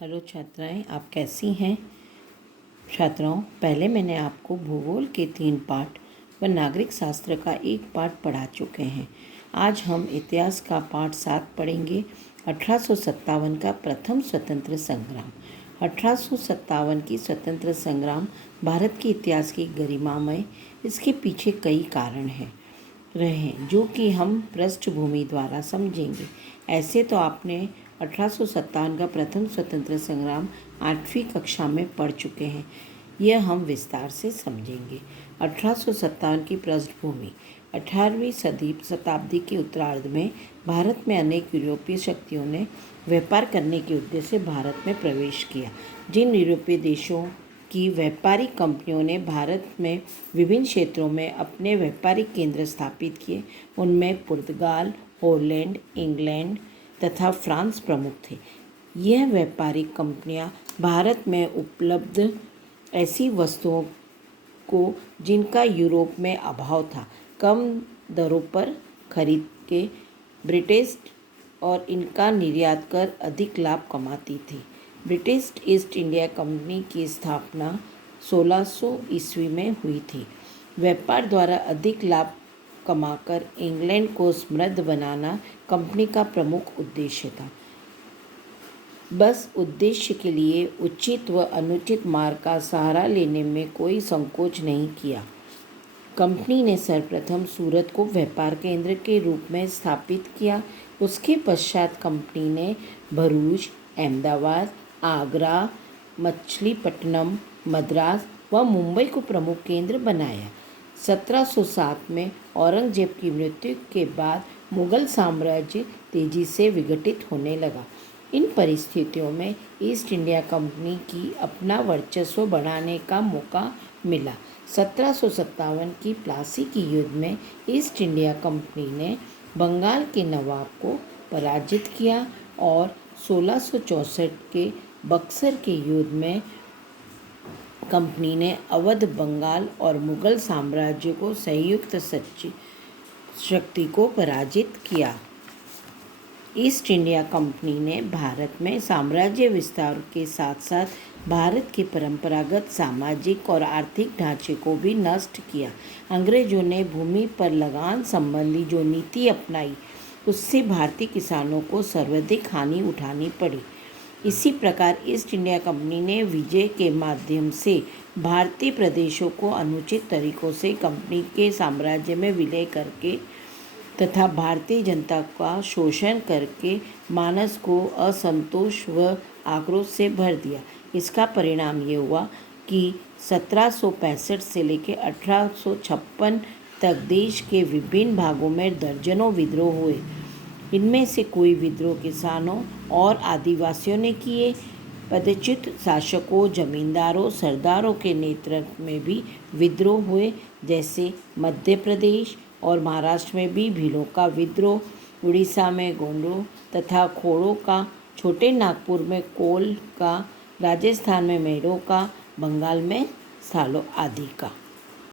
Hello छात्राएं, आप कैसी हैं? छात्राओं, पहले मैंने आपको भूगोल के 3 पाठ व नागरिक शास्त्र का 1 पाठ पढ़ा चुके हैं। आज हम इतिहास का पाठ 7 पढ़ेंगे। 1857 का प्रथम स्वतंत्र संग्राम। 1857 की स्वतंत्र संग्राम भारत के इतिहास की गरिमामय, इसके पीछे कई कारण रहे जो कि हम पृष्ठभूमि द्वारा समझेंगे। ऐसे तो आपने 1857 का प्रथम स्वतंत्र संग्राम 8वीं कक्षा में पढ़ चुके हैं, यह हम विस्तार से समझेंगे। 1857 की पृष्ठभूमि। 18वीं शताब्दी के उत्तरार्ध में भारत में अनेक यूरोपीय शक्तियों ने व्यापार करने के उद्देश्य से भारत में प्रवेश किया। जिन यूरोपीय देशों की व्यापारिक कंपनियों ने भारत में विभिन्न क्षेत्रों में अपने व्यापारिक केंद्र स्थापित किए, उनमें पुर्तगाल, हॉलैंड, इंग्लैंड तथा फ्रांस प्रमुख थे। यह व्यापारिक कंपनियां भारत में उपलब्ध ऐसी वस्तुओं को जिनका यूरोप में अभाव था, कम दरों पर खरीद के ब्रिटिश और इनका निर्यात कर अधिक लाभ कमाती थी। ब्रिटिश ईस्ट इंडिया कंपनी की स्थापना 1600 ईस्वी में हुई थी। व्यापार द्वारा अधिक लाभ कमाकर इंग्लैंड को समृद्ध बनाना कंपनी का प्रमुख उद्देश्य था। बस उद्देश्य के लिए उचित व अनुचित मार्ग का सहारा लेने में कोई संकोच नहीं किया। कंपनी ने सर्वप्रथम सूरत को व्यापार केंद्र के रूप में स्थापित किया। उसके पश्चात कंपनी ने भरूच, अहमदाबाद, आगरा, मछलीपट्टनम, मद्रास व मुंबई को प्रमुख केंद्र बनाया। 1707 में औरंगजेब की मृत्यु के बाद मुगल साम्राज्य तेजी से विघटित होने लगा। इन परिस्थितियों में ईस्ट इंडिया कंपनी की अपना वर्चस्व बढ़ाने का मौका मिला। 1757 की प्लासी की युद्ध में ईस्ट इंडिया कंपनी ने बंगाल के नवाब को पराजित किया और 1664 के बक्सर के युद्ध में कंपनी ने अवध, बंगाल और मुगल साम्राज्य को संयुक्त शक्ति को पराजित किया। ईस्ट इंडिया कंपनी ने भारत में साम्राज्य विस्तार के साथ साथ भारत के परंपरागत सामाजिक और आर्थिक ढांचे को भी नष्ट किया। अंग्रेजों ने भूमि पर लगान संबंधी जो नीति अपनाई, उससे भारतीय किसानों को सर्वाधिक हानि उठानी पड़ी। इसी प्रकार ईस्ट इंडिया कंपनी ने विजय के माध्यम से भारतीय प्रदेशों को अनुचित तरीकों से कंपनी के साम्राज्य में विलय करके तथा भारतीय जनता का शोषण करके मानस को असंतोष व आक्रोश से भर दिया। इसका परिणाम ये हुआ कि 1765 से लेकर 1856 तक देश के विभिन्न भागों में दर्जनों विद्रोह हुए। इनमें से कोई विद्रोह किसानों और आदिवासियों ने किए। पदच्युत शासकों, जमींदारों, सरदारों के नेतृत्व में भी विद्रोह हुए, जैसे मध्य प्रदेश और महाराष्ट्र में भी भीलों का विद्रोह, उड़ीसा में गोंडों तथा खोड़ों का, छोटे नागपुर में कोल का, राजस्थान में मेड़ों का, बंगाल में सालों आदि का।